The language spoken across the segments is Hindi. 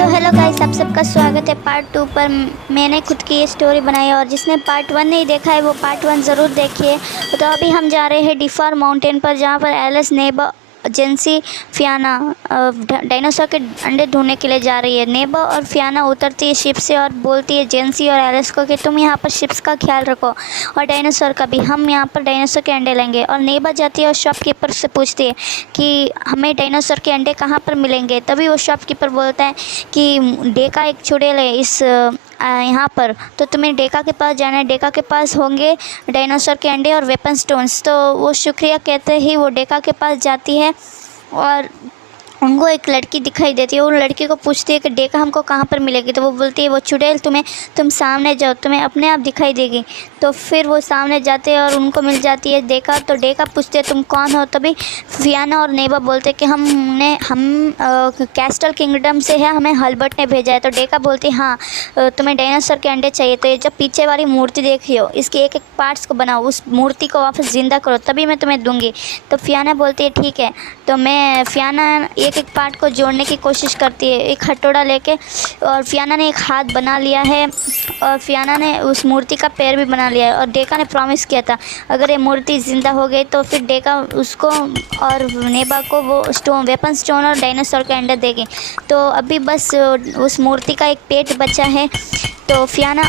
तो हेलो गाइस, आप सबका स्वागत है पार्ट 2 पर। मैंने खुद की ये स्टोरी बनाई और जिसने पार्ट 1 नहीं देखा है वो पार्ट 1 ज़रूर देखिए। तो अभी हम जा रहे हैं डिफार माउंटेन पर, जहाँ पर एलिस, नेबा, जेंसी, फियाना डायनासोर के अंडे ढूंढने के लिए जा रही है। नेबा और फियाना उतरती है शिप से और बोलती है जेंसी और एलिस को कि तुम यहाँ पर शिप्स का ख्याल रखो और डायनासोर का भी, हम यहाँ पर डायनासोर के अंडे लेंगे। और नेबा जाती है और शॉपकीपर से पूछती है कि हमें डायनासोर के अंडे कहाँ पर मिलेंगे। तभी वो शॉपकीपर बोलता है कि डेका एक चुड़ैल है इस यहाँ पर, तो तुम्हें डेका के पास जाना है। डेका के पास होंगे डायनासोर के अंडे और वेपन स्टोन्स। तो वो शुक्रिया कहते ही वो डेका के पास जाती है और उनको एक लड़की दिखाई देती है। उन लड़की को पूछती है कि डेका हमको कहाँ पर मिलेगी। तो वो बोलती है वो चुड़ैल तुम सामने जाओ, तुम्हें अपने आप दिखाई देगी। तो फिर वो सामने जाते हैं और उनको मिल जाती है डेका। तो डेका पूछते हैं तुम कौन हो। तभी फियाना और नेबा बोलते हैं कि हम कैस्टल किंगडम से है, हमें हल्बर्ट ने भेजा है। तो डेका बोलती है हाँ, तुम्हें डायनासोर के अंडे चाहिए तो ये जब पीछे वाली मूर्ति देख रही हो इसके एक एक पार्ट्स को बनाओ, उस मूर्ति को वापस ज़िंदा करो, तभी मैं तुम्हें दूँगी। तो फियाना बोलती है ठीक है। तो फियाना एक एक पार्ट को जोड़ने की कोशिश करती है एक हथौड़ा लेके, और फियाना ने एक हाथ बना लिया है और फियाना ने उस मूर्ति का पैर भी बना लिया है। और डेका ने प्रॉमिस किया था अगर ये मूर्ति ज़िंदा हो गई तो फिर डेका उसको और नेबा को वो वेपन स्टोन और डायनासोर के अंडे देगी। तो अभी बस उस मूर्ति का एक पेट बचा है। तो फियाना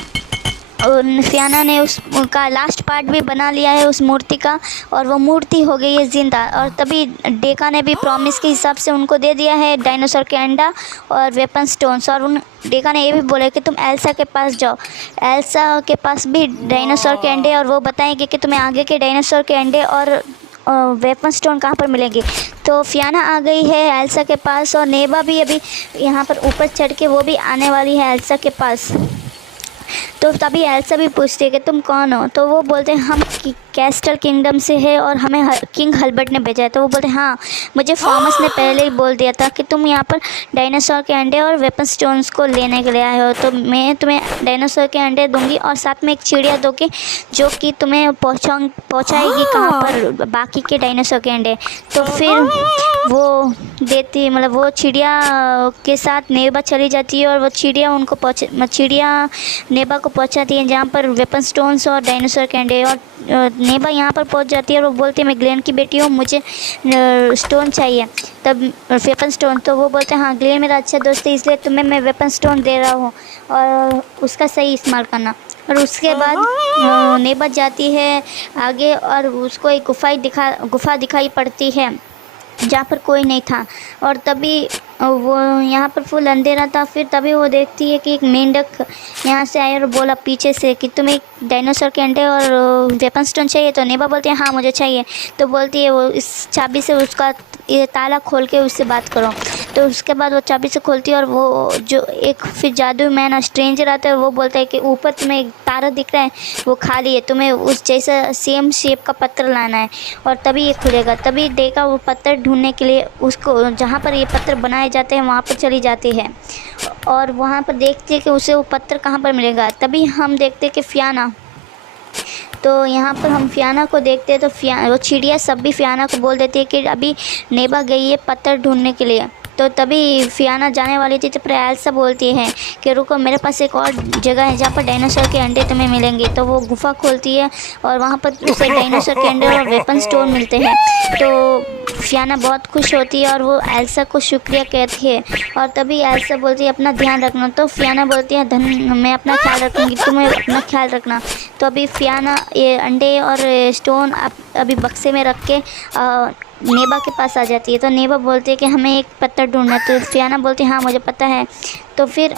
ने उसका लास्ट पार्ट भी बना लिया है उस मूर्ति का, और वो मूर्ति हो गई है ज़िंदा। और तभी डेका ने भी प्रॉमिस के हिसाब से उनको दे दिया है डायनासोर के अंडा और वेपन स्टोन्स। और उन डेका ने ये भी बोला कि तुम एल्सा के पास जाओ, एल्सा के पास भी डायनासोर के अंडे, और वो बताएंगे कि तुम्हें आगे के डायनासोर के अंडे और वेपन स्टोन कहाँ पर मिलेंगे। तो फियाना आ गई है एल्सा के पास और नेबा भी अभी यहाँ पर ऊपर चढ़ के वो भी आने वाली है एल्सा के पास। तो तभी एल्सा भी पूछती है कि तुम कौन हो। तो वो बोलते हैं हम कैस्टल किंगडम से है और हमें किंग हल्बर्ट ने भेजा है। तो वो बोलते हैं हाँ, मुझे फॉर्मस ने पहले ही बोल दिया था कि तुम यहाँ पर डायनासोर के अंडे और वेपन स्टोन्स को लेने के लिए आए हो। तो मैं तुम्हें डायनासोर के अंडे दूंगी और साथ में एक चिड़िया दूँगी जो कि तुम्हें पहुँचाएगी कहाँ पर, बाकी के डायनासोर के अंडे। तो फिर वो देती, मतलब वो चिड़िया के साथ नेबा चली जाती है और वो चिड़िया नेबा को पहुंचाती है जहाँ पर वेपन स्टोन्स और डायनासोर के अंडे। और नेबा यहाँ पर पहुंच जाती है और वो बोलती है मैं ग्लेन की बेटी हूँ, मुझे स्टोन चाहिए, तब वेपन स्टोन। तो वो बोलते हैं हाँ, ग्लेन मेरा अच्छा दोस्त है इसलिए तुम्हें मैं वेपन स्टोन दे रहा हूँ और उसका सही इस्तेमाल करना। और उसके बाद नेबा जाती है आगे और उसको एक गुफा दिखाई पड़ती है जहाँ पर कोई नहीं था। और तभी वो यहाँ पर फुल अंधेरा था। फिर तभी वो देखती है कि एक मेंढक यहाँ से आया और बोला पीछे से कि तुम्हें डायनासोर के अंडे और वेपन स्टोन चाहिए। तो नेबा बोलती है हाँ मुझे चाहिए। तो बोलती है वो इस चाबी से उसका ये ताला खोल के उससे बात करो। तो उसके बाद वो चाबी से खोलती है और वो जो एक फिर जादू मैन और स्ट्रेंजर आता है वो बोलता है कि ऊपर तुम्हें एक तारा दिख रहा है वो खाली है, तुम्हें उस जैसा सेम शेप का पत्थर लाना है और तभी ये खुलेगा। तभी डेका वो पत्थर ढूंढने के लिए उसको जहाँ पर ये पत्थर बनाए जाते हैं वहाँ पर चली जाती है और वहाँ पर देखती है कि उसे वो पत्थर कहाँ पर मिलेगा। तभी हम देखते हैं कि फियाना, तो यहाँ पर हम फियाना को देखते हैं तो वो चिड़िया सब भी फियाना को बोल देती है कि अभी नेबा गई है पत्थर ढूंढने के लिए। तो तभी फियाना जाने वाली थी तो फिर एल्सा बोलती है कि रुको, मेरे पास एक और जगह है जहाँ पर डायनासोर के अंडे तुम्हें मिलेंगे। तो वो गुफा खोलती है और वहाँ पर उसे डायनासोर के अंडे और वेपन स्टोन मिलते हैं। तो फियाना बहुत खुश होती है और वो एल्सा को शुक्रिया कहती है। और तभी एल्सा बोलती है अपना ध्यान रखना। तो फियाना बोलती है मैं अपना ख्याल रखूँगी, तुम्हें अपना ख्याल रखना। तो अभी फियाना ये अंडे और स्टोन अभी बक्से में रख के नेबा के पास आ जाती है। तो नेबा बोलती है कि हमें एक पत्थर ढूंढना है। तो फियाना बोलती है हाँ मुझे पता है। तो फिर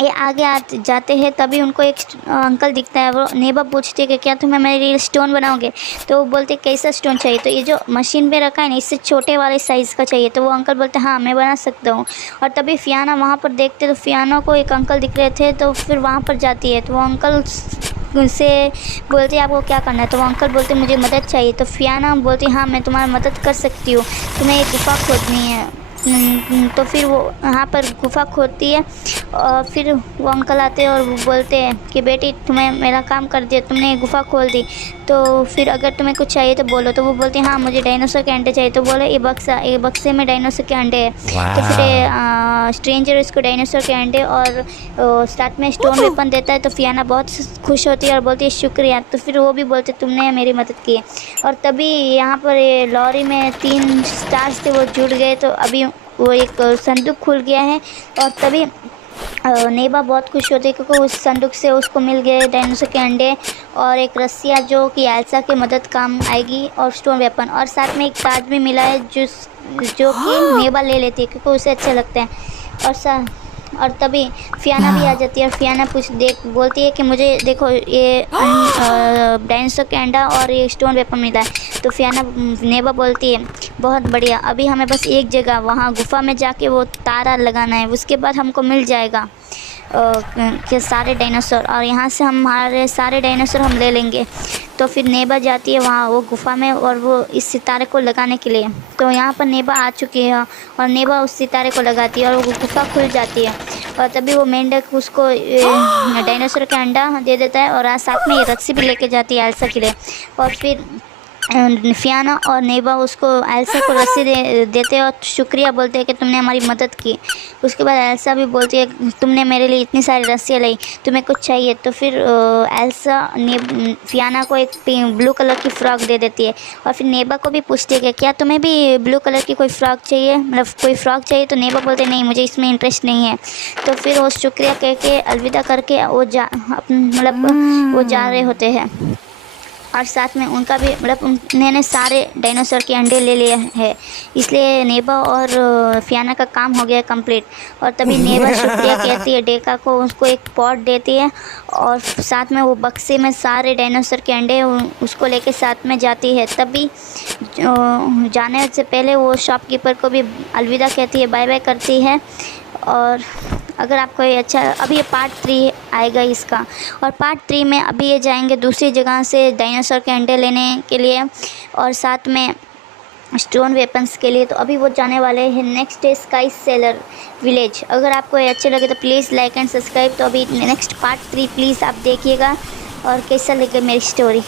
ये आगे जाते हैं तभी उनको एक अंकल दिखता है। वो नेबा पूछती है कि क्या तुम्हें मेरे लिए स्टोन बनाओगे। तो वो बोलते कैसा स्टोन चाहिए। तो ये जो मशीन पे रखा है ना इससे छोटे वाले साइज़ का चाहिए। तो वो अंकल बोलते हाँ मैं बना सकता हूँ। और तभी फियाना वहाँ पर देखते तो फियाना को एक अंकल दिख रहे थे। तो फिर वहाँ पर जाती है तो वो अंकल से बोलते हैं आपको क्या करना है। तो वो अंकल बोलते मुझे मदद चाहिए। तो फियाना बोलती हाँ मैं तुम्हारी मदद कर सकती हूँ, तुम्हें एक गुफा खोदनी है। तो फिर वो यहाँ पर गुफा खोदती है और फिर वो अंकल आते हैं और वो बोलते हैं कि बेटी तुम्हें मेरा काम कर दिया, तुमने गुफ़ा खोल दी, तो फिर अगर तुम्हें कुछ चाहिए तो बोलो। तो वो बोलती है हाँ मुझे डायनासोर के अंडे चाहिए। तो बोले ये बक्से में डायनासोर के अंडे हैं। तो फिर स्ट्रेंजर इसको डायनासोर के अंडे और साथ में स्टोन वेपन देता है। तो फियाना बहुत खुश होती है और बोलती है शुक्रिया। तो फिर वो भी बोलते तुमने मेरी मदद की है। और तभी यहाँ पर ये लॉरी में 3 स्टार्स थे वो जुड़ गए। तो अभी वो एक संदूक खुल गया है और तभी नेबा बहुत खुश होती है क्योंकि उस संदूक से उसको मिल गए डायनासोर के अंडे और एक रस्सियाँ जो कि एल्सा की मदद काम आएगी और स्टोन वेपन, और साथ में एक ताज भी मिला है जो कि नेबा ले लेती है क्योंकि उसे अच्छे लगते हैं। और तभी फियाना भी आ जाती है और फियाना बोलती है कि मुझे देखो ये डायनासोर के अंडा और ये स्टोन वेपन मिला है। तो फियाना नेबा बोलती है बहुत बढ़िया, अभी हमें बस एक जगह वहाँ गुफ़ा में जाके वो तारा लगाना है, उसके बाद हमको मिल जाएगा के सारे डायनासोर, और यहाँ से हमारे सारे डायनासोर हम ले लेंगे। तो फिर नेबा जाती है वहाँ वो गुफ़ा में और वो इस सितारे को लगाने के लिए। तो यहाँ पर नेबा आ चुकी है और नेबा उस सितारे को लगाती है और वो गुफ़ा खुल जाती है। और तभी वो मेंढक उसको डायनासोर का अंडा दे देता है और साथ में ये रस्सी भी लेके जाती है एल्सा के लिए। और फिर फियाना और नेबा उसको एल्सा को रस्सी देते हैं और शुक्रिया बोलते हैं कि तुमने हमारी मदद की। उसके बाद एल्सा भी बोलती है तुमने मेरे लिए इतनी सारी रस्सियाँ लाई, तुम्हें कुछ चाहिए। तो फिर एल्सा फियाना को एक ब्लू कलर की फ़्रॉक दे देती है और फिर नेबा को भी पूछती है कि क्या तुम्हें भी ब्लू कलर की कोई फ़्रॉक चाहिए, मतलब कोई फ़्रॉक चाहिए। तो नेबा बोलते नहीं मुझे इसमें इंटरेस्ट नहीं है। तो फिर वो शुक्रिया कह के अलविदा करके वो वो जा रहे होते हैं और साथ में उनका भी उन्होंने सारे डायनासोर के अंडे ले लिए हैं, इसलिए नेबा और फियाना का काम हो गया कंप्लीट। और तभी नेबा शुक्रिया कहती है डेका को, उसको एक पॉट देती है और साथ में वो बक्से में सारे डायनासोर के अंडे उसको लेके साथ में जाती है। तभी जाने से पहले वो शॉपकीपर को भी अलविदा कहती है, बाय बाय करती है। और अगर आपको ये अच्छा, अभी ये पार्ट 3 आएगा इसका, और पार्ट 3 में अभी ये जाएंगे दूसरी जगह से डायनासोर के अंडे लेने के लिए और साथ में स्टोन वेपन्स के लिए। तो अभी वो जाने वाले हैं नेक्स्ट है स्काई सेलर विलेज। अगर आपको ये अच्छे लगे तो प्लीज़ लाइक एंड सब्सक्राइब। तो अभी नेक्स्ट पार्ट 3 प्लीज़ आप देखिएगा और कैसा लगे मेरी स्टोरी।